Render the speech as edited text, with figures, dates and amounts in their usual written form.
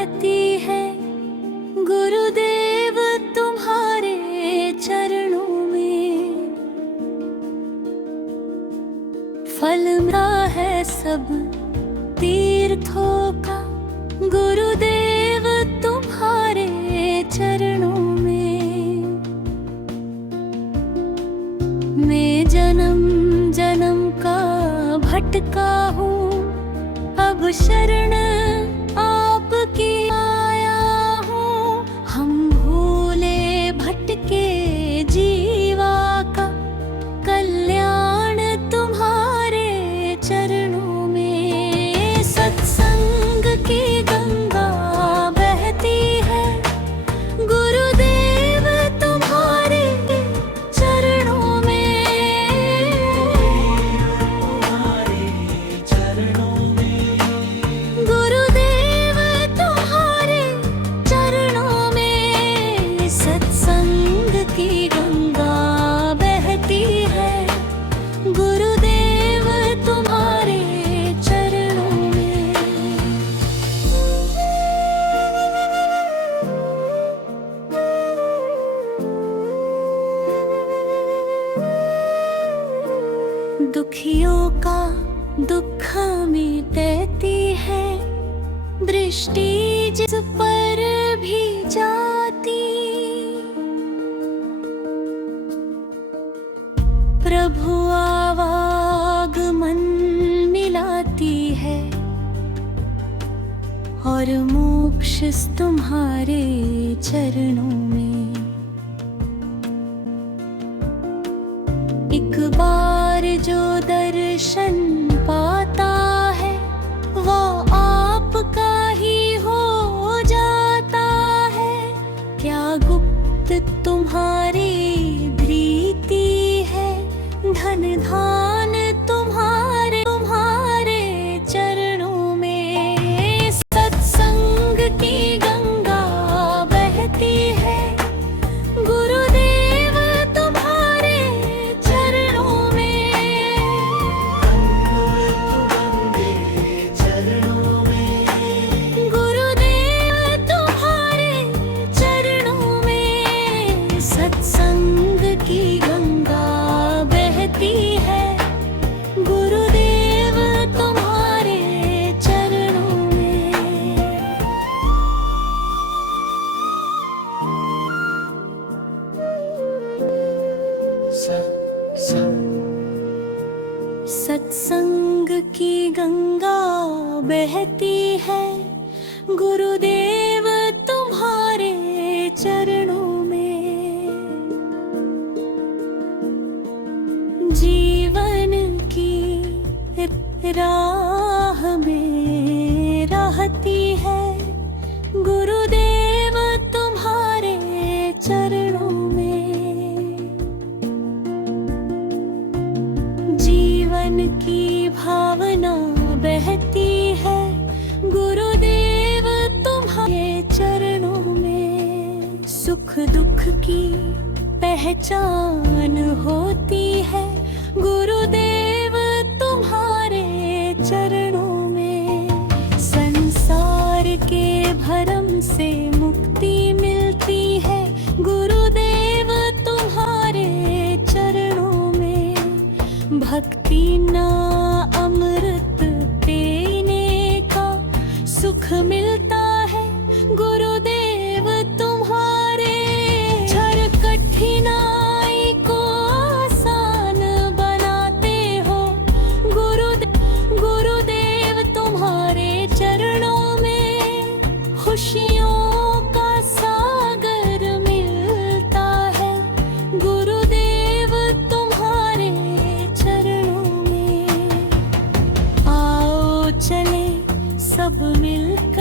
बहती है गुरुदेव तुम्हारे चरणों में। फल मिला है सब तीर्थों का गुरुदेव तुम्हारे चरणों में। मैं जन्म जन्म का भटका हूँ, अब शरण आपकी आया हूँ। हम भूले भटके जीवा का कल्याण तुम्हारे चरणों में। सत्संग की गंगा बहती है गुरुदेव तुम्हारे चरणों में। गुरुदेव तुम्हारे चरणों में। सत्संग की गंगा बहती है गुरुदेव तुम्हारे चरणों में। दुखियों का दुख मिटाती है दृष्टि जिस पर भी जाती। प्रभु आवागमन मिलाती है और मोक्ष तुम्हारे चरणों में। एक बार जो दर्शन पाता है वो आपका ही हो जाता है। क्या गुप्त तुम्हारी धृति है, धन धान तुम्हारे तुम्हारे चरणों में। सत्संग की गंगा बहती है गुरुदेव तुम्हारे चरणों में। गुरुदेव तुम्हारे चरणों में। सत्संग की गंगा बहती है गुरुदेव तुम्हारे चरणों में। सत्संग की गंगा बहती है गुरुदेव तुम्हारे चरणों में। जीवन की राह में रहती है गुरुदेव तुम्हारे चरणों में। जीवन की भावना बहती है गुरुदेव तुम्हारे चरणों में। सुख दुख की पहचान होती है गुरुदेव तुम्हारे चरणों में। संसार के भरम से मुक्ति मिलती है गुरुदेव तुम्हारे चरणों में। भक्ति ना अमृत पीने का सुख मिलता है गुरुदेव तुम्हारे। हर कठिनाई को आसान बनाते हो गुरुदेव तुम्हारे चरणों में। खुशियों का सागर मिलता है गुरुदेव तुम्हारे चरणों में। आओ चले सब मिलकर